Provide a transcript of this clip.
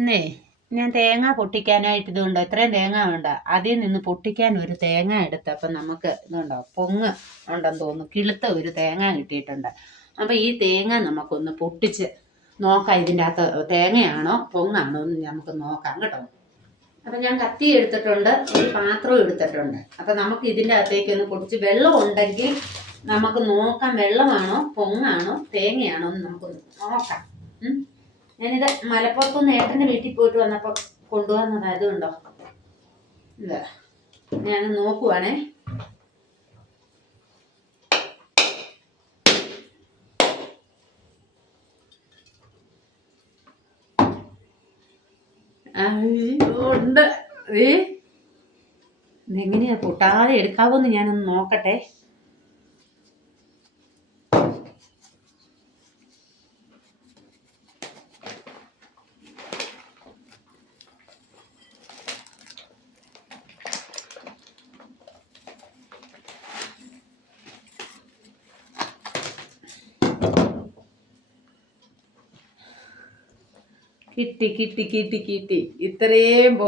ഇന്നേ ഞാൻ തേങ്ങ പൊട്ടിക്കാനായിട്ട് ഇതുണ്ടോ, ഇത്രയും തേങ്ങ വേണ്ട, അതിൽ നിന്ന് പൊട്ടിക്കാൻ ഒരു തേങ്ങ എടുത്തപ്പം നമുക്ക് ഇതുണ്ടോ പൊങ്ങ് ഉണ്ടെന്ന് തോന്നുന്നു, കിളുത്ത ഒരു തേങ്ങ കിട്ടിയിട്ടുണ്ട്. അപ്പം ഈ തേങ്ങ നമുക്കൊന്ന് പൊട്ടിച്ച് നോക്കാം, ഇതിൻ്റെ അകത്ത് തേങ്ങയാണോ പൊങ്ങാണോ എന്ന് നമുക്ക് നോക്കാം കേട്ടോ. അപ്പം ഞാൻ കത്തി എടുത്തിട്ടുണ്ട്, ഒരു പാത്രം എടുത്തിട്ടുണ്ട്. അപ്പം നമുക്ക് ഇതിൻ്റെ അകത്തേക്ക് ഒന്ന് പൊട്ടിച്ച്, വെള്ളം ഉണ്ടെങ്കിൽ നമുക്ക് നോക്കാം വെള്ളമാണോ പൊങ്ങാണോ തേങ്ങയാണോ എന്ന് നമുക്കൊന്ന് നോക്കാം. ഞാനിത് മലപ്പുറത്തുനിന്ന് ഏട്ടൻ്റെ വീട്ടിൽ പോയിട്ട് വന്നപ്പോൾ കൊണ്ടുവന്നതായതുകൊണ്ടോ ഇല്ല, ഞാൻ നോക്കുവാണേ. ഉണ്ട്, ഇതെങ്ങനെയാ പൊട്ടാതെ എടുക്കാവോന്ന് ഞാനൊന്ന് നോക്കട്ടെ. കിട്ടി കിട്ടി കിട്ടി കിട്ടി, ഇത്രയും